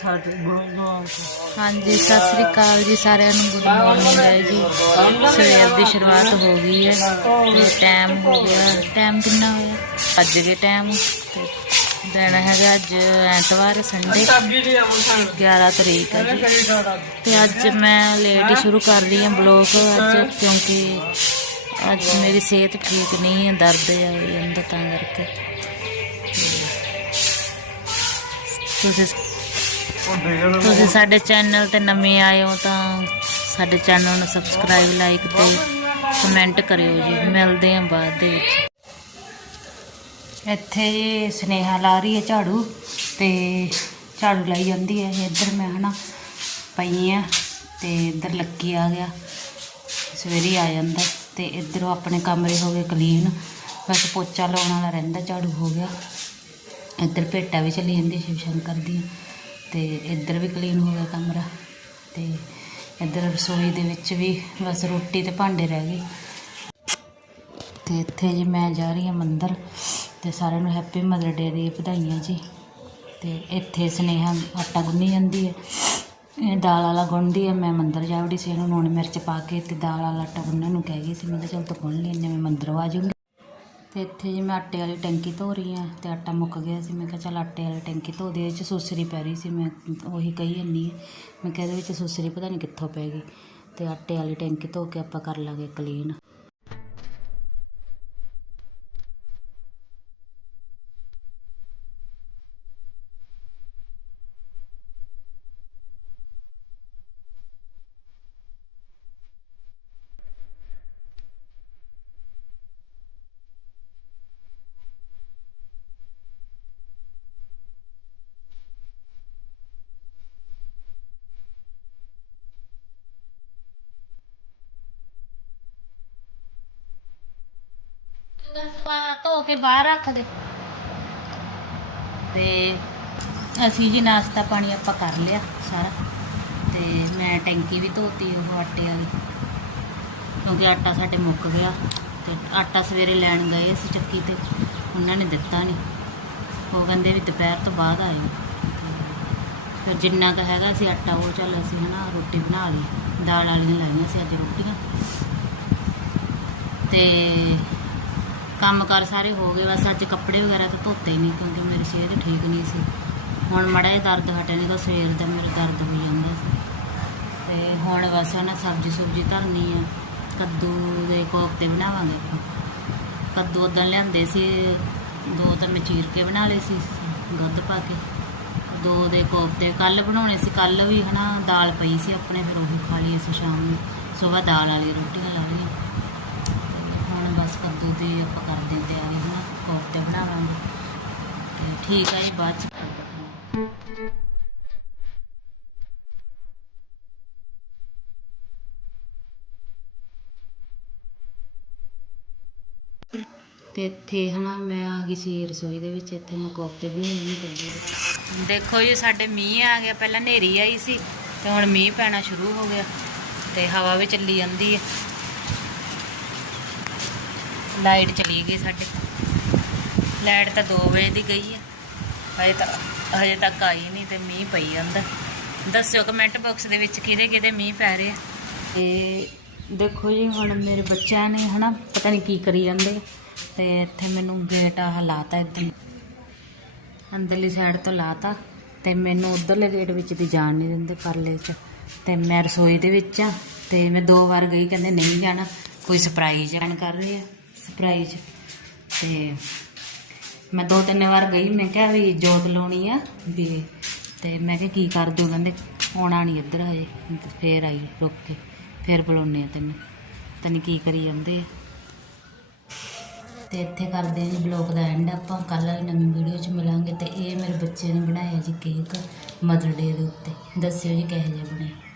ਸਾਡੇ ਗੁਰੂ ਹਾਂਜੀ, ਸਤਿ ਸ੍ਰੀ ਅਕਾਲ ਜੀ, ਸਾਰਿਆਂ ਨੂੰ ਗੁੱਡ ਮਾਰਨਿੰਗ ਹੈ ਜੀ। ਸਵੇਰ ਦੀ ਸ਼ੁਰੂਆਤ ਹੋ ਗਈ ਹੈ, ਤੇ ਟਾਈਮ ਹੋ ਗਿਆ। ਟਾਈਮ ਕਿੰਨਾ ਹੋਇਆ? ਅੱਜ ਦੇ ਟਾਈਮ ਤੇ ਦਿਨ ਹੈਗਾ ਅੱਜ ਐਤਵਾਰ ਸੰਡੇ ਸਾਬੀ 11 ਤਰੀਕ ਹੈ ਜੀ। ਤੇ ਅੱਜ ਮੈਂ ਲੇਟ ਹੀ ਸ਼ੁਰੂ ਕਰ ਰਹੀ ਹਾਂ ਬਲੌਗ ਅੱਜ, ਕਿਉਂਕਿ ਅੱਜ ਮੇਰੀ ਸਿਹਤ ਠੀਕ ਨਹੀਂ ਹੈ, ਦਰਦ ਹੈ ਅੰਦਰ ਤਾਂ ਕਰਕੇ। ਤੁਸੀਂ ਤੁਸੀਂ ਸਾਡੇ ਚੈਨਲ ਤੇ ਨਵੇਂ ਆਏ ਹੋ ਤਾਂ ਸਾਡੇ ਚੈਨਲ ਨੂੰ ਸਬਸਕ੍ਰਾਈਬ ਲਾਈਕ ਤੇ ਕਮੈਂਟ ਕਰਿਓ ਜੀ। ਮਿਲਦੇ ਹਾਂ ਬਾਅਦ ਦੇ ਵਿੱਚ। ਇੱਥੇ ਜੀ ਸਨੇਹਾ ਲਾ ਰਹੀ ਹੈ ਝਾੜੂ ਤੇ ਝਾੜੂ ਲਾਈ ਜਾਂਦੀ ਹੈ। ਇੱਧਰ ਮੈਂ ਹਨਾ ਪਈ ਆ ਤੇ ਇੱਧਰ ਲੱਕੀ ਆ ਗਿਆ। ਸਵੇਰੇ ਆ ਜਾਂਦਾ ਤੇ ਇੱਧਰੋਂ ਆਪਣੇ ਕਮਰੇ ਹੋ ਗਏ ਕਲੀਨ ਬਸ ਪੋਚਾ ਲਾਉਣ ਵਾਲਾ ਰਹਿੰਦਾ, ਝਾੜੂ ਹੋ ਗਿਆ। ਇੱਧਰ ਭੇਟਾ ਵੀ ਚਲੀ ਜਾਂਦੀ ਸ਼ਿਵ ਸ਼ੰਕਰ ਦੀ ਤੇ ਇੱਧਰ ਵੀ ਕਲੀਨ ਹੋ ਗਿਆ ਕਮਰਾ ਤੇ ਇੱਧਰ ਰਸੋਈ ਦੇ ਵਿੱਚ ਵੀ ਬਸ ਰੋਟੀ ਤੇ ਭਾਂਡੇ ਰਹਿ ਗਏ। ਤੇ ਇੱਥੇ ਜੀ ਮੈਂ ਜਾ ਰਹੀ ਹਾਂ ਮੰਦਰ ਤੇ ਸਾਰਿਆਂ ਨੂੰ ਹੈਪੀ ਮਦਰ ਡੇ ਦੀ ਵਧਾਈਆਂ ਜੀ। ਤੇ ਇੱਥੇ ਸਨੇਹਾ ਆਟਾ ਗੁੰਨੀ ਜਾਂਦੀ ਹੈ, ਇਹ ਦਾਲ ਵਾਲਾ ਗੁੰਨਦੀ ਹੈ, ਮੈਂ ਮੰਦਰ ਜਾਵੜੀ ਸੀ ਇਹਨੂੰ ਲੂਣ ਮਿਰਚ ਪਾ ਕੇ ਤੇ ਦਾਲ ਵਾਲਾ ਆਟਾ ਗੁੰਨਣ ਨੂੰ ਕਹਿ ਗਈ ਸੀ। ਮੈਂ ਕਿਹਾ ਚੱਲ ਤੂੰ ਗੁੰਨ ਲਈ ਮੈਂ ਮੰਦਰ ਆ ਜਾਊਂਗੀ। ਤੇ ਇੱਥੇ ਜੀ ਮੈਂ ਆਟੇ ਵਾਲੀ ਟੈਂਕੀ ਧੋ ਰਹੀ ਹਾਂ ਤੇ ਆਟਾ ਮੁੱਕ ਗਿਆ ਸੀ। ਮੈਂ ਕਿਹਾ ਚੱਲ ਆਟੇ ਵਾਲੀ ਟੈਂਕੀ ਧੋ ਦੇ ਇਹ 'ਚ ਸੁਸਰੀ ਪੈ ਰਹੀ ਸੀ। ਮੈਂ ਉਹੀ ਕਹੀ ਜਾਂਦੀ ਹੈ। ਮੈਂ ਕਿਹਾ ਇਹਦੇ ਵਿੱਚ ਸੁਸਰੀ ਪਤਾ ਨਹੀਂ ਕਿੱਥੋਂ ਪੈ ਗਈ। ਤੇ ਆਟੇ ਵਾਲੀ ਟੈਂਕੀ ਧੋ ਕੇ ਆਪਾਂ ਕਰ ਲਾਂਗੇ ਕਲੀਨ ਧੋ ਕੇ ਬਾਹਰ ਰੱਖ ਦੇ। ਤੇ ਅਸੀਂ ਜੀ ਨਾਸ਼ਤਾ ਪਾਣੀ ਆਪਾਂ ਕਰ ਲਿਆ ਸਾਰਾ। ਤੇ ਮੈਂ ਟੈਂਕੀ ਵੀ ਧੋਤੀ ਉਹ ਆਟੇ ਵਾਲੀ। ਕਿਉਂਕਿ ਆਟਾ ਸਾਡੇ ਮੁੱਕ ਗਿਆ। ਤੇ ਆਟਾ ਸਵੇਰੇ ਲੈਣ ਗਏ ਅਸੀਂ ਚੱਕੀ ਤੇ। ਉਹਨਾਂ ਨੇ ਦਿੱਤਾ ਨਹੀਂ। ਉਹ ਕਹਿੰਦੇ ਵੀ ਦੁਪਹਿਰ ਤੋਂ ਬਾਅਦ ਆਇਓ। ਫਿਰ ਜਿੰਨਾ ਕੁ ਹੈਗਾ ਸੀ ਆਟਾ, ਉਹ ਚੱਲ ਅਸੀਂ ਹਨਾ ਰੋਟੀ ਬਣਾ ਲਈ। ਦਾਲ ਵਾਲੀਆਂ ਲਾਈਆਂ ਸੀ ਅੱਜ ਰੋਟੀਆਂ। ਤੇ ਕੰਮ ਕਾਰ ਸਾਰੇ ਹੋ ਗਏ, ਬਸ ਅੱਜ ਕੱਪੜੇ ਵਗੈਰਾ ਤਾਂ ਧੋਤੇ ਹੀ ਨਹੀਂ ਕਿਉਂਕਿ ਮੇਰੀ ਸਿਹਤ ਠੀਕ ਨਹੀਂ ਸੀ। ਹੁਣ ਮੜਾ ਜਿਹਾ ਦਰਦ ਹਟਿਆ ਨਹੀਂ ਤਾਂ ਸਵੇਰ ਦਾ ਮੇਰਾ ਦਰਦ ਹੋ ਜਾਂਦਾ ਸੀ। ਤੇ ਹੁਣ ਬਸ ਨਾ ਸਬਜ਼ੀ ਸੁਬਜ਼ੀ ਧਰਨੀ ਆ, ਕੱਦੂ ਦੇ ਕੋਫਤੇ ਬਣਾਵਾਂਗੇ ਆਪਾਂ। ਕੱਦੂ ਉਦੋਂ ਲਿਆਂਦੇ ਸੀ, ਦੋ ਤਾਂ ਮੈਂ ਚੀਰ ਕੇ ਬਣਾ ਲਏ ਸੀ ਗੱਦ ਪਾ ਕੇ। ਦੋ ਦੇ ਕੋਫਤੇ ਕੱਲ ਬਣਾਉਣੇ ਸੀ, ਕੱਲ ਵੀ ਹਨਾ ਦਾਲ ਪਈ ਸੀ ਆਪਣੇ, ਫਿਰ ਉਹ ਖਾ ਲਈ ਅਸੀਂ ਸ਼ਾਮ ਨੂੰ। ਸਵੇਰ ਦਾਲ ਵਾਲੀ ਰੋਟੀਆਂ ਲਾ ਲਈਆਂ। ਹੁਣ ਬਸ ਕੱਦੂ ਦੀ ਆਪਾਂ ਕੋਫਤੇ ਤੇ ਠੀਕ ਆ ਜੀ, ਬਾਅਦ ਤੇ ਇੱਥੇ ਹਨਾ ਮੈਂ ਆ ਗਈ ਸੀ ਰਸੋਈ ਦੇ ਵਿੱਚ, ਇੱਥੇ ਮੈਂ ਕੋਫਤੇ ਵੀ ਨਹੀਂ ਕੱਢੇ। ਦੇਖੋ ਜੀ, ਸਾਡੇ ਮੀਂਹ ਆ ਗਿਆ, ਪਹਿਲਾਂ ਹਨੇਰੀ ਆਈ ਸੀ, ਤੇ ਹੁਣ ਮੀਂਹ ਪੈਣਾ ਸ਼ੁਰੂ ਹੋ ਗਿਆ, ਤੇ ਹਵਾ ਵੀ ਚੱਲੀ ਜਾਂਦੀ ਹੈ। ਲਾਈਟ ਚਲੀ ਗਈ ਸਾਡੇ। ਲਾਈਟ ਤਾਂ 2 ਵਜੇ ਦੀ ਗਈ ਹੈ ਹਜੇ ਤਾਂ ਹਜੇ ਤੱਕ ਆਈ ਨਹੀਂ ਤੇ ਮੀਂਹ ਪਈ ਜਾਂਦਾ ਦੱਸਿਓ ਕਮੈਂਟ ਬਾਕਸ ਦੇ ਵਿੱਚ ਕਿਹਦੇ ਕਿਹਦੇ ਮੀਂਹ ਪੈ ਰਹੇ ਆ। ਤੇ ਦੇਖੋ ਜੀ, ਹੁਣ ਮੇਰੇ ਬੱਚਿਆਂ ਨੇ ਹਨਾ, ਪਤਾ ਨਹੀਂ ਕੀ ਕਰੀ ਜਾਂਦੇ। ਆ। ਤੇ ਇੱਥੇ ਮੈਨੂੰ ਗੇਟ ਆਹ ਲਾਤਾ ਇੱਧਰ ਅੰਦਰਲੀ ਸਾਈਡ ਤੋਂ ਲਾਤਾ। ਤੇ ਮੈਨੂੰ ਉਧਰਲੇ ਗੇਟ ਵਿੱਚ ਦੀ ਜਾਣ ਨਹੀਂ ਦਿੰਦੇ ਪਰਲੇ 'ਚ। ਤੇ ਮੈਂ ਰਸੋਈ ਦੇ ਵਿੱਚ ਆ। ਤੇ ਮੈਂ ਦੋ ਵਾਰ ਗਈ, ਕਹਿੰਦੇ ਨਹੀਂ ਜਾਣਾ। ਕੋਈ ਸਰਪ੍ਰਾਈਜ਼ ਐਨ ਕਰ ਰਹੇ ਆ। ਸਰਪ੍ਰਾਈਜ਼ ਤੇ ਮੈਂ ਦੋ ਤਿੰਨ ਵਾਰ ਗਈ, ਮੈਂ ਕਿਹਾ ਵੀ ਜੋਤ ਲਾਉਣੀ ਆ ਵੀ ਤੇ ਮੈਂ ਕਿਹਾ ਕੀ ਕਰ ਦਿਓ ਕਹਿੰਦੇ ਆਉਣਾ ਨਹੀਂ ਇੱਧਰ ਹਜੇ, ਤੇ ਫੇਰ ਆਈ ਰੁਕ ਕੇ, ਫੇਰ ਬੁਲਾਉਣੇ ਆ ਤੈਨੂੰ, ਪਤਾ ਕੀ ਕਰੀ ਜਾਂਦੇ ਆ। ਤੇ ਇੱਥੇ ਕਰਦੇ ਜੀ ਬਲੌਗ ਦਾ ਐਂਡ ਆਪਾਂ ਕੱਲ੍ਹ ਵਾਲੀ ਨਵੀਂ ਵੀਡੀਓ 'ਚ ਮਿਲਾਂਗੇ ਤੇ ਇਹ ਮੇਰੇ ਬੱਚੇ ਨੇ ਬਣਾਇਆ ਜੀ ਕੇਕ ਮਦਰ ਡੇ ਦੇ ਉੱਤੇ, ਦੱਸਿਓ ਜੀ ਕਿਹੋ ਜਿਹਾ ਬਣਿਆ।